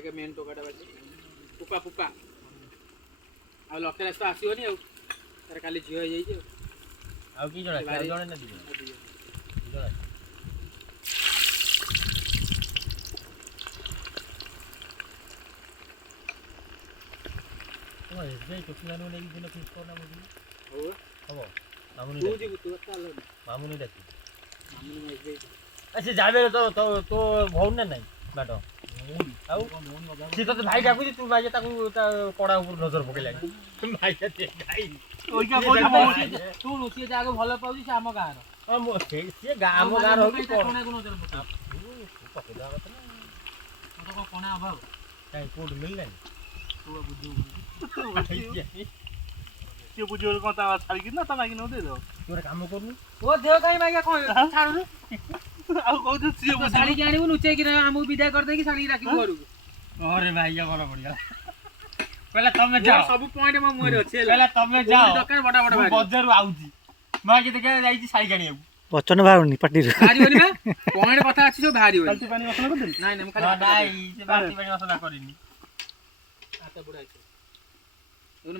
आगे main toccata बाजे pupa pupa आ लक्षराज तो आसीबनी आ तार काली झियो होई जाई आ की जणा जणे न दियो जणा ओ एसबीआई तो प्लान वाले दिन फिक्स करना मुझे हो हबो मामुनी तू जी तू चल मामुनी डाकी मामुनी में एसबीआई अच्छा जाबे तो भौन ना नहीं बाटो आउ सी तो भाई डाकू तू भाई ताकू कड़ा ऊपर नजर पकेला तुम भाई के भाई ओइ का बोल तू रुसी जागे भलो पाउजी से हम गार हम से गाम गार हो कि कोना को नजर पके पके जा मत ना तो कोना अभाव काई कोड मिल नहीं तू बुझू के बुझो कोन ता छाड़ी कि ना ता मागी न दे दो तोरे काम करनु ओ देव काई मागे कोन छाडू आ को जे सियो बुझो साड़ी के आनीबु नुचे कि हमु विदा कर दे कि साड़ी राखी घरु अरे भाई ये बड़ा बढ़िया पहले तमे जाओ सब पॉइंट में मोर अछि पहले तमे जाओ दुकान बड़ा बड़ा बाजार आउजी मागे देखे जाई साई गाणी वचन बारुनी पट्टी भारी होनी बा पॉइंट कथा अछि जो भारी होनी कल्टी पानी मसला कर दे नहीं नहीं हम खाली नहीं से बाती पानी मसला करिनी आता बुढ़ा